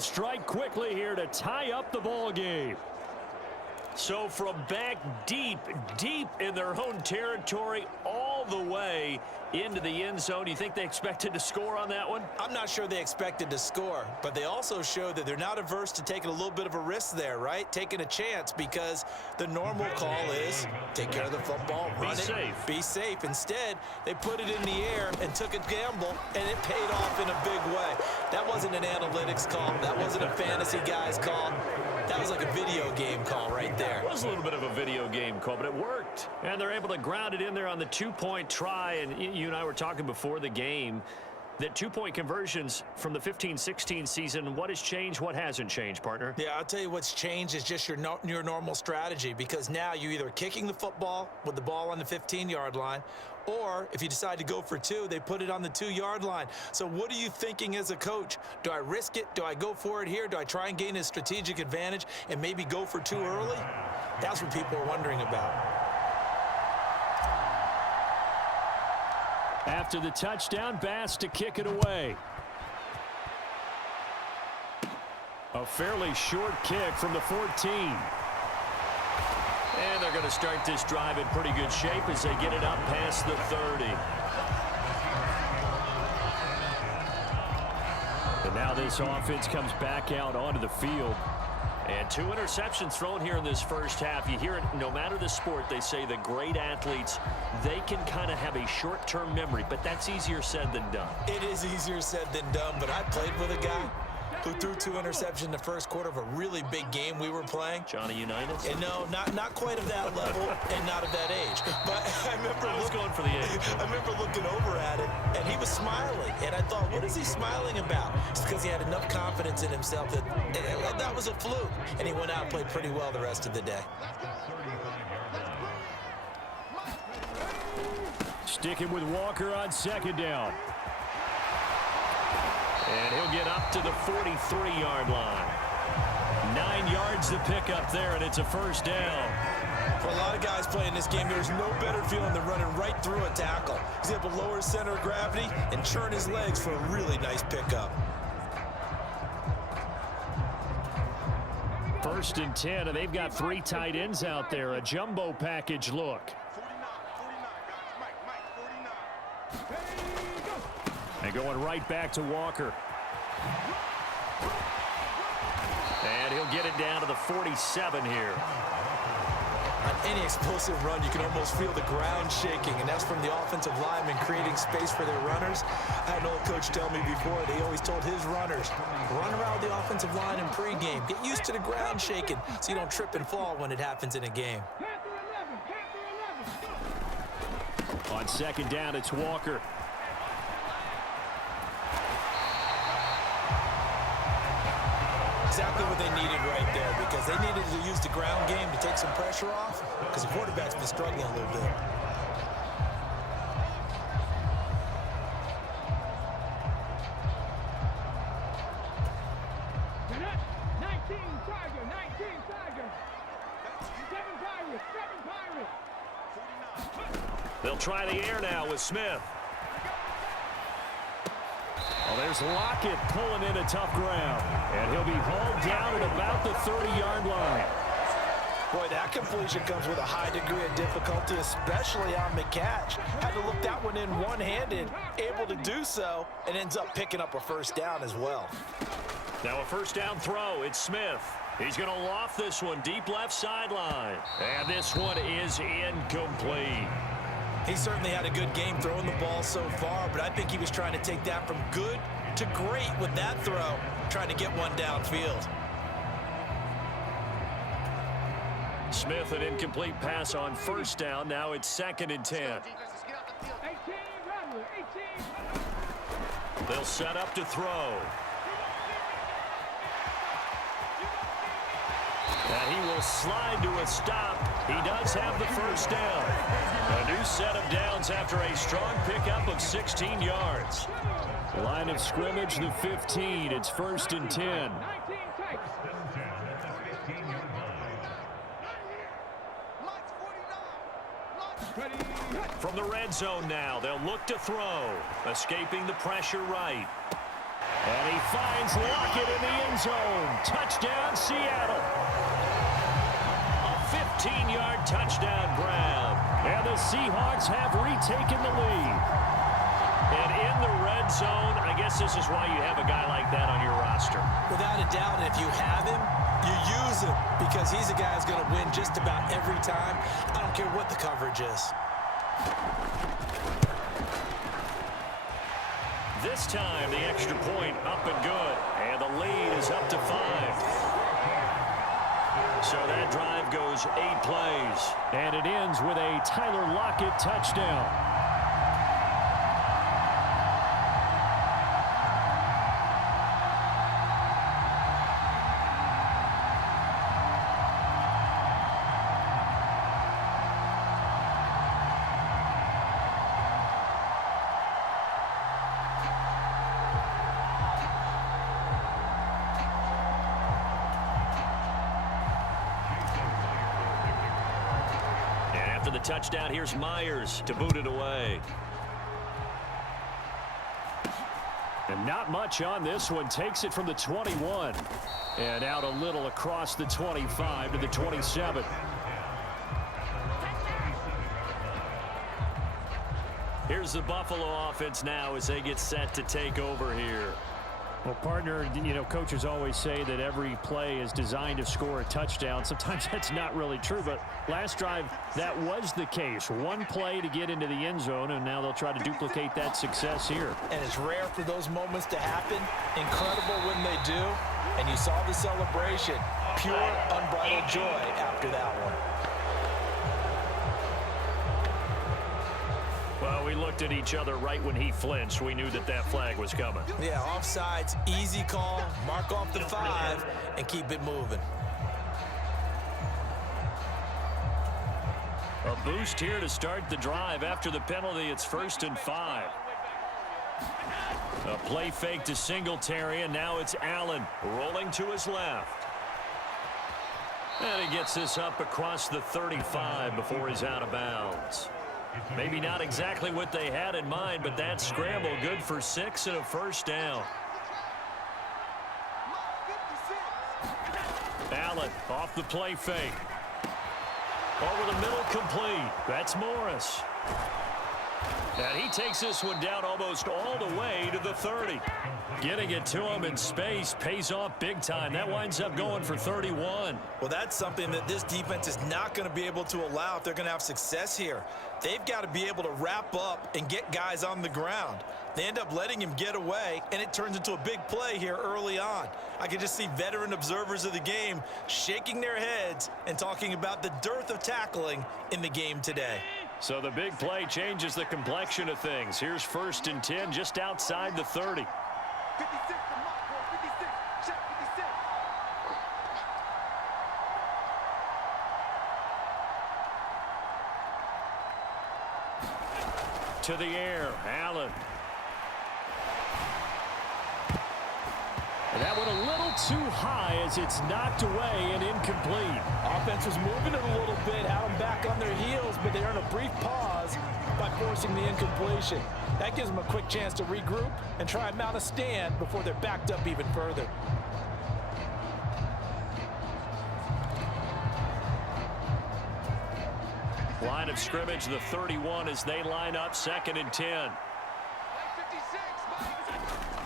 will strike quickly here to tie up the ball game. So from back deep in their own territory all the way into the end zone, do you think they expected to score on that one? I'm not sure they expected to score, but they also showed that they're not averse to taking a little bit of a risk there, right? Taking a chance, because the normal call is take care of the football, run it, be safe. Instead, they put it in the air and took a gamble, and it paid off in a big way. That wasn't an analytics call. That wasn't a fantasy guy's call. That was like a video game call right there. It was a little bit of a video game call, but it worked. And they're able to ground it in there on the two-point try. And you and I were talking before the game that two-point conversions from the 15-16 season, what has changed, what hasn't changed, partner? Yeah, I'll tell you what's changed is just your normal strategy, because now you're either kicking the football with the ball on the 15-yard line, or if you decide to go for two, they put it on the 2-yard line. So what are you thinking as a coach? Do I risk it? Do I go for it here? Do I try and gain a strategic advantage and maybe go for two early? That's what people are wondering about. After the touchdown, Bass to kick it away. A fairly short kick from the 14. And they're going to start this drive in pretty good shape as they get it up past the 30. And now this offense comes back out onto the field. And 2 interceptions thrown here in this first half. You hear it, no matter the sport, they say the great athletes, they can kind of have a short-term memory, but that's easier said than done. It is easier said than done, but I played with a guy who threw 2 interceptions in the first quarter of a really big game we were playing. Johnny Unitas? And no, not quite of that level and not of that age. But I was going for the age. I remember looking over at it, and he was smiling. And I thought, what is he smiling about? It's because he had enough confidence in himself that that was a fluke. And he went out and played pretty well the rest of the day. Sticking with Walker on second down. And he'll get up to the 43-yard line. 9 yards to pick up there, and it's a first down. For a lot of guys playing this game, there's no better feeling than running right through a tackle. He's able to lower his center of gravity and churn his legs for a really nice pickup. 1st and 10, and they've got 3 tight ends out there. A jumbo package look. And going right back to Walker. And he'll get it down to the 47 here. On any explosive run, you can almost feel the ground shaking, and that's from the offensive linemen creating space for their runners. I had an old coach tell me before, they always told his runners, run around the offensive line in pregame. Get used to the ground shaking so you don't trip and fall when it happens in a game. On second down, it's Walker. Exactly what they needed right there, because they needed to use the ground game to take some pressure off, because the quarterback's been struggling a little bit. They'll try the air now with Smith. Well, there's Lockett pulling in a tough ground. And he'll be hauled down at about the 30-yard line. Boy, that completion comes with a high degree of difficulty, especially on the catch. Had to look that one in one-handed, able to do so, and ends up picking up a first down as well. Now a first down throw. It's Smith. He's going to loft this one deep left sideline. And this one is incomplete. He certainly had a good game throwing the ball so far, but I think he was trying to take that from good to great with that throw, trying to get one downfield. Smith, an incomplete pass on first down. Now it's 2nd and 10. They'll set up to throw. And he will slide to a stop. He does have the first down. A new set of downs after a strong pickup of 16 yards. Line of scrimmage, the 15. It's 1st and 10. From the red zone now, they'll look to throw. Escaping the pressure right. And he finds Lockett in the end zone. Touchdown, Seattle. A 15-yard touchdown grab. And the Seahawks have retaken the lead. And in the red zone, I guess this is why you have a guy like that on your roster. Without a doubt, and if you have him, you use him because he's a guy who's going to win just about every time. I don't care what the coverage is. This time, the extra point up and good. And the lead is up to 5. So that drive goes 8 plays. And it ends with a Tyler Lockett touchdown. After the touchdown, here's Myers to boot it away. And not much on this one. Takes it from the 21. And out a little across the 25 to the 27. Here's the Buffalo offense now as they get set to take over here. Well, partner, you know, coaches always say that every play is designed to score a touchdown. Sometimes that's not really true, but last drive, that was the case. One play to get into the end zone, and now they'll try to duplicate that success here. And it's rare for those moments to happen. Incredible when they do. And you saw the celebration. Pure, unbridled joy after that one. Well, we looked at each other right when he flinched. We knew that that flag was coming. Yeah, offsides, easy call, mark off the 5, and keep it moving. A boost here to start the drive. After the penalty, it's 1st and 5. A play fake to Singletary, and now it's Allen rolling to his left. And he gets this up across the 35 before he's out of bounds. Maybe not exactly what they had in mind, but that scramble good for 6 and a first down. Allen off the play fake. Over the middle, complete. That's Morris. And he takes this one down almost all the way to the 30. Getting it to him in space pays off big time. That winds up going for 31. Well, that's something that this defense is not going to be able to allow if they're going to have success here. They've got to be able to wrap up and get guys on the ground. They end up letting him get away, and it turns into a big play here early on. I can just see veteran observers of the game shaking their heads and talking about the dearth of tackling in the game today. So the big play changes the complexion of things. Here's 1st and 10 just outside the 30. 56, the mark, boy, 56, check 56. To the air, Allen. And that one a little too high as it's knocked away and incomplete. Offense was moving it a little bit, had them back on their heels, but they earned a brief pause by forcing the incompletion. That gives them a quick chance to regroup and try and mount a stand before they're backed up even further. Line of scrimmage, the 31 as they line up 2nd and 10.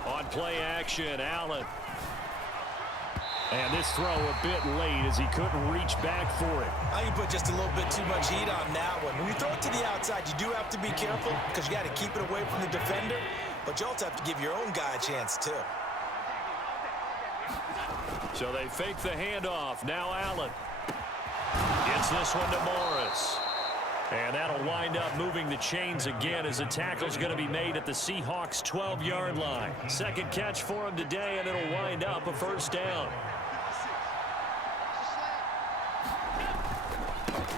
On play action, Allen. And this throw a bit late as he couldn't reach back for it. I think you put just a little bit too much heat on that one. When you throw it to the outside, you do have to be careful because you got to keep it away from the defender, but you also have to give your own guy a chance too. So they fake the handoff. Now Allen gets this one to Morris. And that'll wind up moving the chains again as the tackle's going to be made at the Seahawks' 12-yard line. Second catch for him today, and it'll wind up a first down.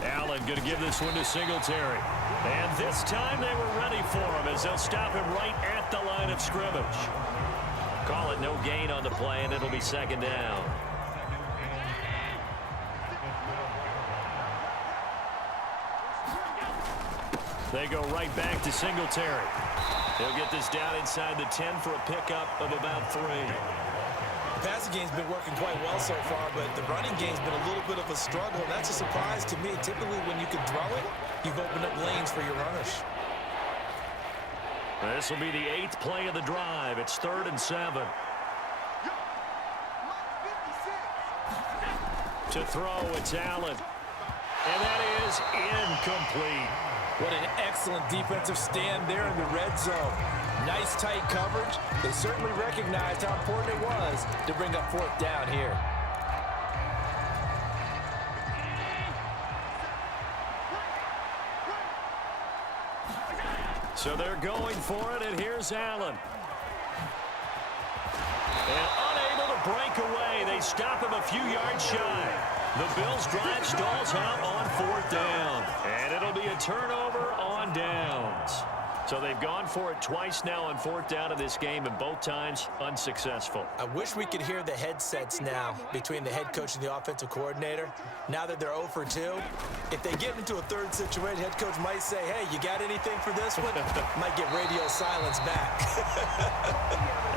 Allen going to give this one to Singletary. And this time they were ready for him as they'll stop him right at the line of scrimmage. Call it no gain on the play, and it'll be 2nd down. They go right back to Singletary. He'll get this down inside the 10 for a pickup of about 3. The passing game's been working quite well so far, but the running game's been a little bit of a struggle, and that's a surprise to me. Typically, when you can throw it, you've opened up lanes for your runners. This will be the 8th play of the drive. It's 3rd and 7. To throw, it's Allen. And that is incomplete. What an excellent defensive stand there in the red zone. Nice tight coverage. They certainly recognized how important it was to bring up 4th down here. So they're going for it, and here's Allen. And unable to break away. They stop him a few yards shy. The Bills' drive stalls out on 4th down. And it'll be a turnover on downs. So they've gone for it twice now on 4th down in this game, and both times unsuccessful. I wish we could hear the headsets now between the head coach and the offensive coordinator. Now that they're 0 for 2, if they get into a 3rd situation, head coach might say, hey, you got anything for this one? Might get radio silence back.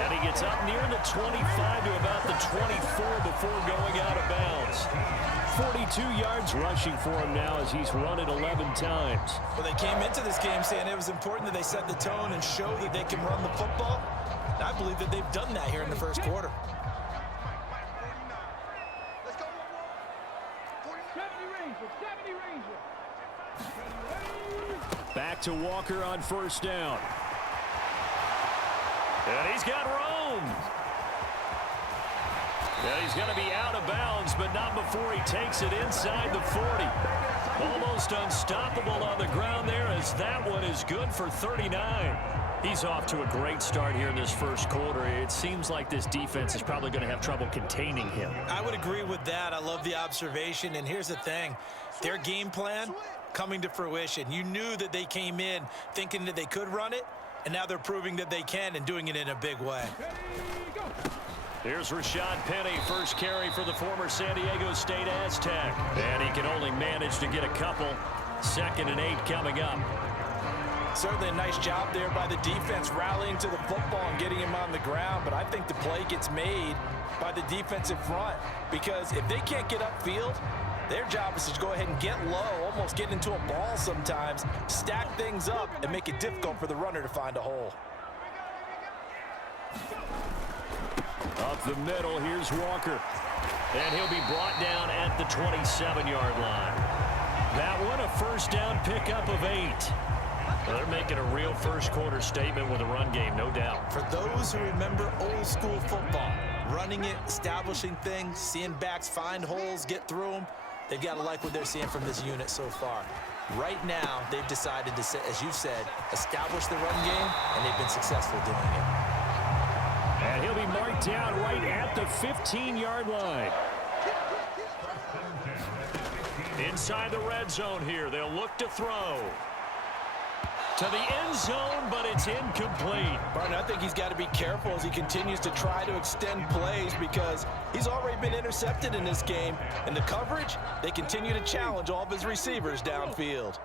And he gets up near the 25 to about the 24 before going out of bounds. 42 yards rushing for him now as he's run it 11 times. Well, they came into this game saying it was important that they set the tone and show that they can run the football. And I believe that they've done that here in the first quarter. Back to Walker on 1st down. And he's got room. And he's going to be out of bounds, but not before he takes it inside the 40. Almost unstoppable on the ground there, as that one is good for 39. He's off to a great start here in this first quarter. It seems like this defense is probably going to have trouble containing him. I would agree with that. I love the observation. And here's the thing. Their game plan coming to fruition. You knew that they came in thinking that they could run it, and now they're proving that they can and doing it in a big way. Here's Rashad Penny, first carry for the former San Diego State Aztec. And he can only manage to get a couple. 2nd and 8 coming up. Certainly a nice job there by the defense, rallying to the football and getting him on the ground. But I think the play gets made by the defensive front, because if they can't get upfield, their job is to go ahead and get low, almost get into a ball sometimes, stack things up, and make it difficult for the runner to find a hole. Up the middle, here's Walker. And he'll be brought down at the 27-yard line. That one, a 1st down pickup of 8. Well, they're making a real first quarter statement with a run game, no doubt. For those who remember old school football, running it, establishing things, seeing backs find holes, get through them, they've got to like what they're seeing from this unit so far. Right now, they've decided to, as you've said, establish the run game, and they've been successful doing it. And he'll be marked down right at the 15-yard line. Inside the red zone here, they'll look to throw. To the end zone, but it's incomplete. Barton, I think he's got to be careful as he continues to try to extend plays, because he's already been intercepted in this game. And the coverage, they continue to challenge all of his receivers downfield.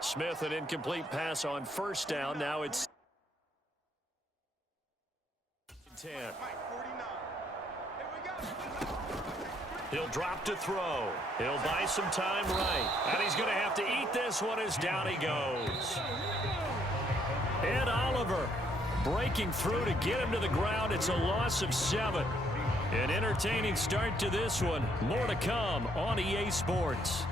Smith, an incomplete pass on 1st down. Now it's 10. He'll drop to throw. He'll buy some time right. And he's going to have to eat this one as down he goes. Ed Oliver breaking through to get him to the ground. It's a loss of 7. An entertaining start to this one. More to come on EA Sports.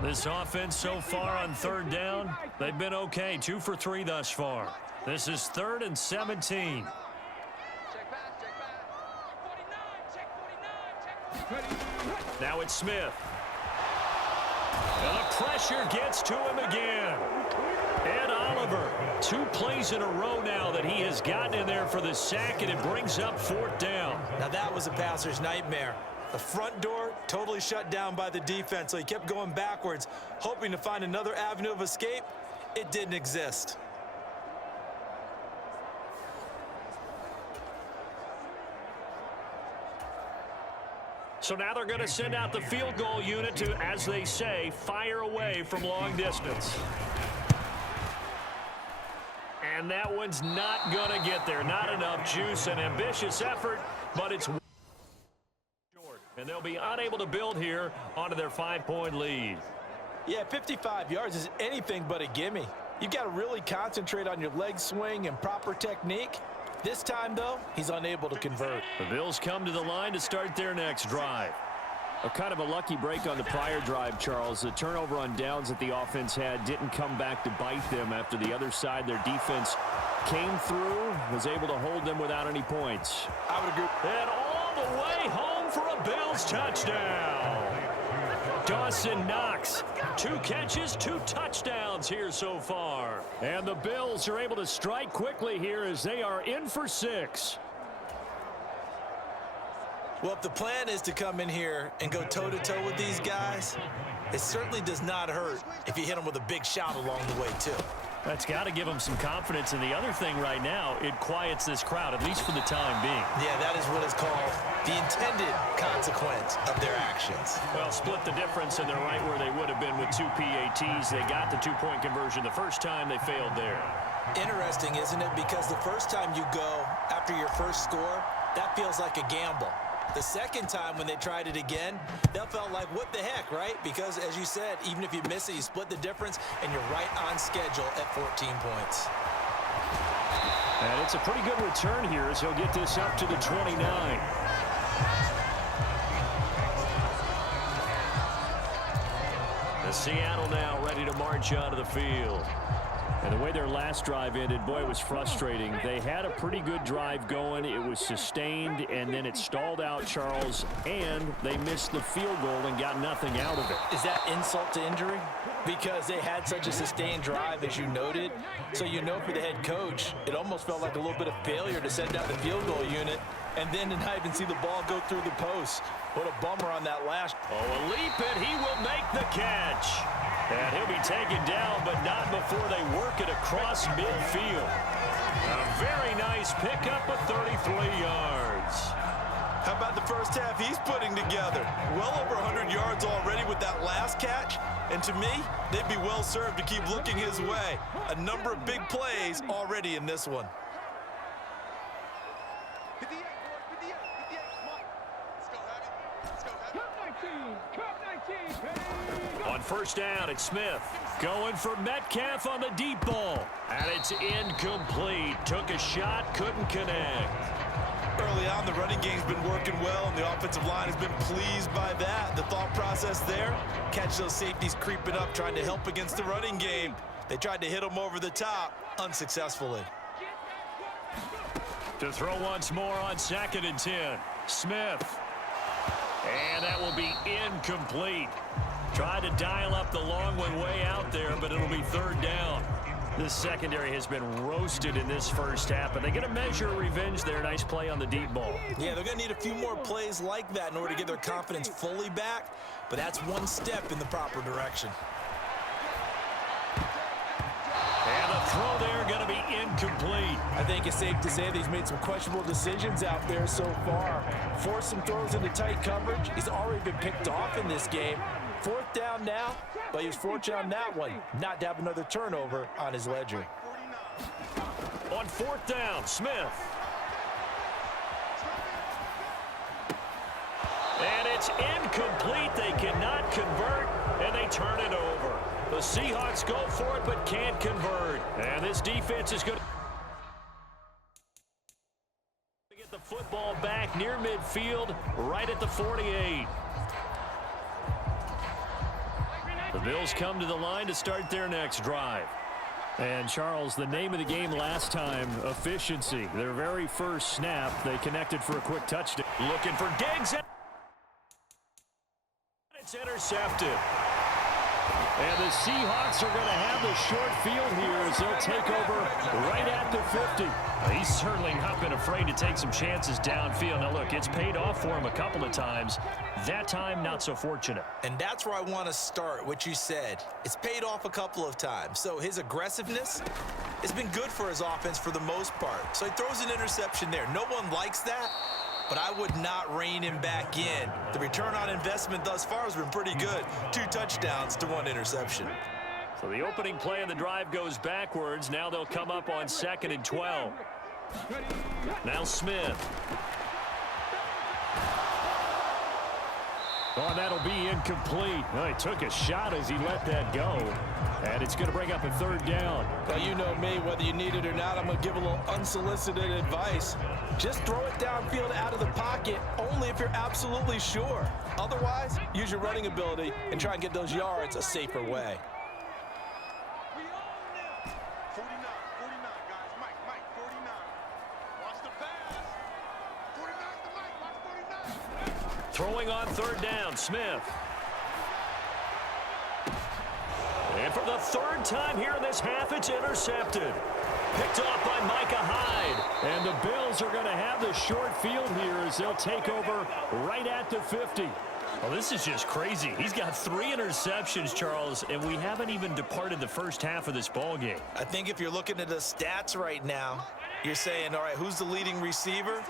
This offense so far on 3rd down, they've been okay. 2 for 3 thus far. This is 3rd and 17. Now it's Smith. And the pressure gets to him again. Ed Oliver, 2 plays in a row now that he has gotten in there for the sack, and it brings up 4th down. Now that was a passer's nightmare. The front door totally shut down by the defense, so he kept going backwards, hoping to find another avenue of escape. it didn't exist. So now they're going to send out the field goal unit to, as they say, fire away from long distance. And that one's not going to get there. Not enough juice. An ambitious effort, but it's short. And they'll be unable to build here onto their 5-point lead. Yeah, 55 yards is anything but a gimme. You've got to really concentrate on your leg swing and proper technique. This time, though, he's unable to convert. The Bills come to the line to start their next drive. Kind of a lucky break on the prior drive, Charles. The turnover on downs that the offense had didn't come back to bite them after the other side. Their defense came through, was able to hold them without any points. I would agree. And all the way home for a Bills touchdown. Dawson Knox, 2 catches, 2 touchdowns here so far. And the Bills are able to strike quickly here as they are in for 6. Well, if the plan is to come in here and go toe-to-toe with these guys, it certainly does not hurt if you hit them with a big shot along the way, too. That's got to give them some confidence. And the other thing right now, it quiets this crowd, at least for the time being. Yeah, that is what is called the intended consequence of their actions. Well, split the difference, and they're right where they would have been with 2 PATs. They got the 2-point conversion the first time. They failed there. Interesting, isn't it? Because the first time you go after your first score, that feels like a gamble. The second time when they tried it again, that felt like, what the heck, right? Because, as you said, even if you miss it, you split the difference, and you're right on schedule at 14 points. And it's a pretty good return here as he'll get this up to the 29. The Seattle now ready to march onto the field. And the way their last drive ended, boy, it was frustrating. They had a pretty good drive going. It was sustained, and then it stalled out, Charles, and they missed the field goal and got nothing out of it. Is that insult to injury? Because they had such a sustained drive, as you noted. So you know for the head coach, it almost felt like a little bit of failure to send out the field goal unit and then to not even see the ball go through the post. What a bummer on that last. Oh, a leap, and he will make the catch. And he'll be taken down, but not before they work it across midfield. A very nice pickup of 33 yards. How about the first half he's putting together? Well over 100 yards already with that last catch. And to me, they'd be well served to keep looking his way. A number of big plays already in this one. 58, boys, 58, 58. Come on. Let's go, have it. Let's go, have it. Cut 19, cut 19. On first down, it's Smith. Going for Metcalf on the deep ball. And it's incomplete. Took a shot, couldn't connect. Early on, the running game's been working well, and the offensive line has been pleased by that. The thought process there, catch those safeties creeping up, trying to help against the running game. They tried to hit them over the top, unsuccessfully. To throw once more on 2nd and 10. Smith. And that will be incomplete. Tried to dial up the long one way out there, but it'll be 3rd down. This secondary has been roasted in this first half, but they get a measure of revenge there. Nice play on the deep ball. Yeah, they're going to need a few more plays like that in order to get their confidence fully back, but that's one step in the proper direction. And the throw there going to be incomplete. I think it's safe to say that he's made some questionable decisions out there so far. Forced some throws into tight coverage. He's already been picked off in this game. 4th down now, but he was fortunate on that one not to have another turnover on his ledger. On 4th down, Smith. And it's incomplete. They cannot convert, and they turn it over. The Seahawks go for it, but can't convert. And this defense is going to get the football back near midfield, right at the 48. The Bills come to the line to start their next drive. And, Charles, the name of the game last time, efficiency. Their very first snap, they connected for a quick touchdown. Looking for Diggs. It's intercepted. And the Seahawks are going to have the short field here as they'll take over right at the 50. He's certainly not been afraid to take some chances downfield. Now, look, it's paid off for him a couple of times. That time, not so fortunate. And that's where I want to start, what you said. It's paid off a couple of times. So his aggressiveness has been good for his offense for the most part. So he throws an interception there. No one likes that, but I would not rein him back in. The return on investment thus far has been pretty good. 2 touchdowns to 1 interception. So the opening play of the drive goes backwards. Now they'll come up on 2nd and 12. Now Smith. Oh, that'll be incomplete. Well, he took a shot as he let that go. And it's going to bring up a 3rd down. Well, you know me, whether you need it or not, I'm going to give a little unsolicited advice. Just throw it downfield out of the pocket, only if you're absolutely sure. Otherwise, use your running ability and try and get those yards a safer way. 49, guys. Mike, 49. Watch the pass. 49's the Mike. Watch 49. Throwing on 3rd down, Smith. And for the 3rd time here in this half, it's intercepted. Picked off by Micah Hyde. And the Bills are going to have the short field here as they'll take over right at the 50. Well, this is just crazy. He's got 3 interceptions, Charles, and we haven't even departed the first half of this ball game. I think if you're looking at the stats right now, you're saying, all right, who's the leading receiver?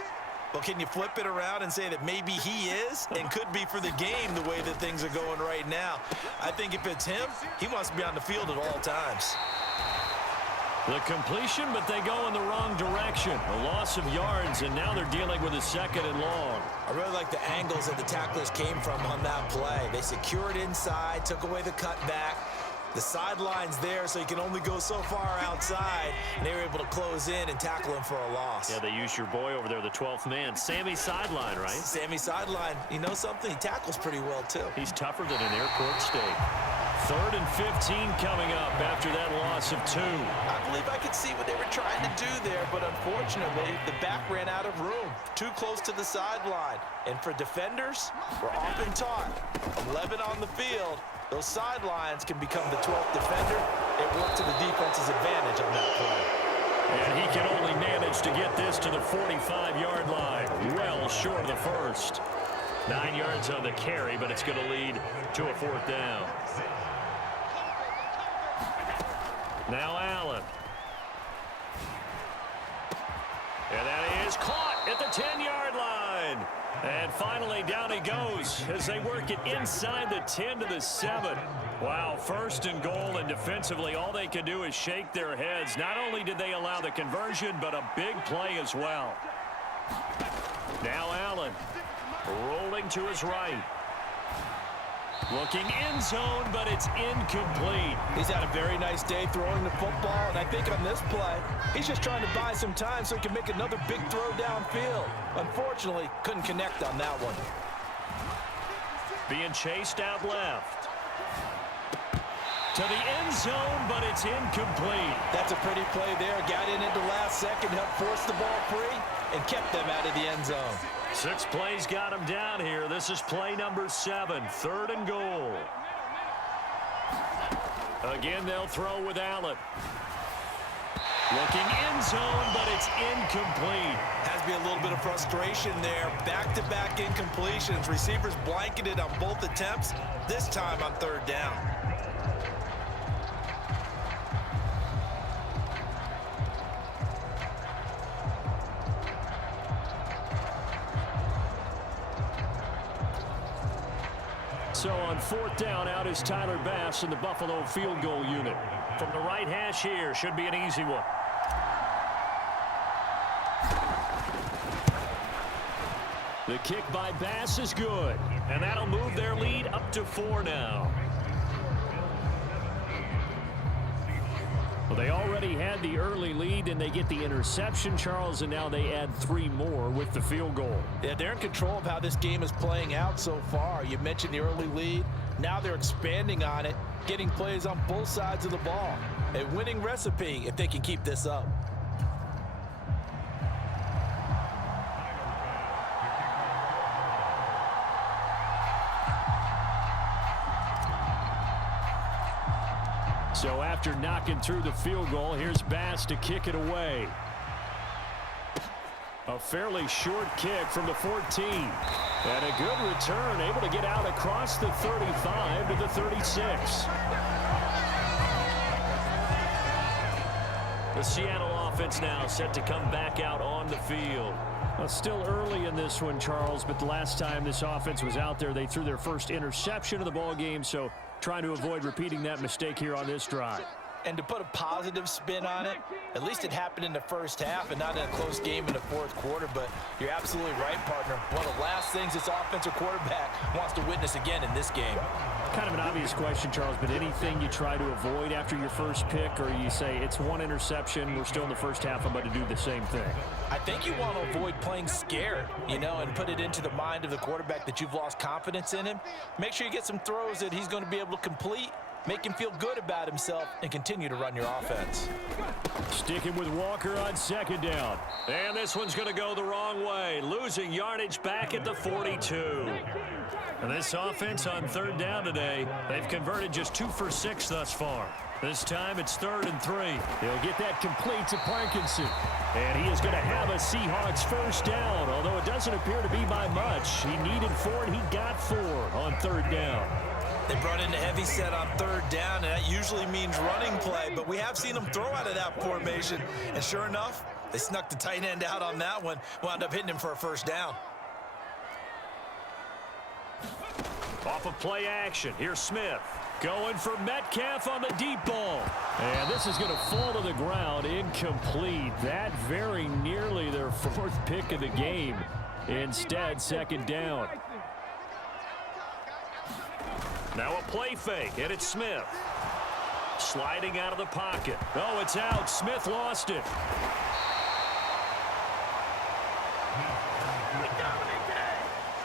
Well, can you flip it around and say that maybe he is and could be for the game the way that things are going right now? I think if it's him, he wants to be on the field at all times. The completion, but they go in the wrong direction. A loss of yards, and now they're dealing with a 2nd and long. I really like the angles that the tacklers came from on that play. They secured inside, took away the cutback. The sideline's there, so you can only go so far outside, and they were able to close in and tackle him for a loss. Yeah, they used your boy over there, the 12th man. Sammy Sideline, right? Sammy Sideline. You know something? He tackles pretty well, too. He's tougher than an airport steak. 3rd and 15 coming up after that loss of 2. I believe I could see what they were trying to do there, but unfortunately, the back ran out of room. Too close to the sideline. And for defenders, we're often taught 11 on the field. Those sidelines can become the 12th defender. It worked to the defense's advantage on that play. And he can only manage to get this to the 45-yard line. Well short of the first. 9 yards on the carry, but it's going to lead to a 4th down. Now Allen. And that is caught at the 10-yard line. And finally, down he goes as they work it inside the 10 to the 7. Wow, 1st and goal, and defensively, all they can do is shake their heads. Not only did they allow the conversion, but a big play as well. Now Allen rolling to his right. Looking end zone, but it's incomplete. He's had a very nice day throwing the football, and I think on this play, he's just trying to buy some time so he can make another big throw downfield. Unfortunately, couldn't connect on that one. Being chased out left. To the end zone, but it's incomplete. That's a pretty play there. Got in at the last second, helped force the ball free, and kept them out of the end zone. 6 plays got him down here. This is play number 7, 3rd and goal. Again, they'll throw with Allen. Looking end zone, but it's incomplete. Has to be a little bit of frustration there. Back-to-back incompletions. Receivers blanketed on both attempts, this time on 3rd down. So on 4th down, out is Tyler Bass in the Buffalo field goal unit. From the right hash here, should be an easy one. The kick by Bass is good. And that'll move their lead up to 4 now. Well, they already had the early lead, and they get the interception, Charles, and now they add 3 more with the field goal. Yeah, they're in control of how this game is playing out so far. You mentioned the early lead. Now they're expanding on it, getting plays on both sides of the ball. A winning recipe if they can keep this up. So after knocking through the field goal, here's Bass to kick it away. A fairly short kick from the 14. And a good return, able to get out across the 35 to the 36. The Seattle offense now set to come back out on the field. Well, still early in this one, Charles, but the last time this offense was out there, they threw their first interception of the ball game, so trying to avoid repeating that mistake here on this drive. And to put a positive spin on it, at least it happened in the first half and not in a close game in the fourth quarter. But you're absolutely right, partner. One of the last things this offensive quarterback wants to witness again in this game. Kind of an obvious question, Charles, but anything you try to avoid after your first pick, or you say it's one interception, we're still in the first half, I'm about to do the same thing? I think you want to avoid playing scared, and put it into the mind of the quarterback that you've lost confidence in him. Make sure you get some throws that he's going to be able to complete, make him feel good about himself, and continue to run your offense. Sticking with Walker on second down. And this one's going to go the wrong way. Losing yardage back at the 42. And this offense on third down today, they've converted just 2 for 6 thus far. This time it's 3rd and 3. They'll get that complete to Parkinson. And he is going to have a Seahawks first down, although it doesn't appear to be by much. He needed 4, and he got 4 on 3rd down. They brought in the heavy set on 3rd down, and that usually means running play, but we have seen them throw out of that formation. And sure enough, they snuck the tight end out on that one, wound up hitting him for a first down. Off of play action, here's Smith. Going for Metcalf on the deep ball. And this is going to fall to the ground, incomplete. That very nearly their 4th pick of the game. Instead, 2nd down. Now a play fake, and it's Smith. Sliding out of the pocket. Oh, it's out. Smith lost it.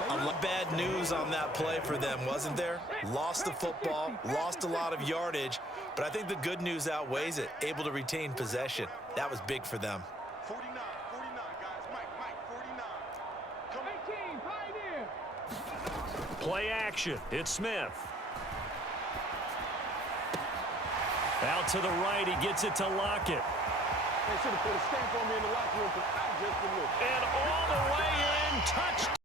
A lot of bad news on that play for them, wasn't there? Lost the football, lost a lot of yardage, but I think the good news outweighs it. Able to retain possession. That was big for them. 49, guys. Mike, 49. Come on. Play action, it's Smith. Out to the right, he gets it to Lockett. They should have put a stamp on me in the locker room for just a look. And all the way in, touchdown.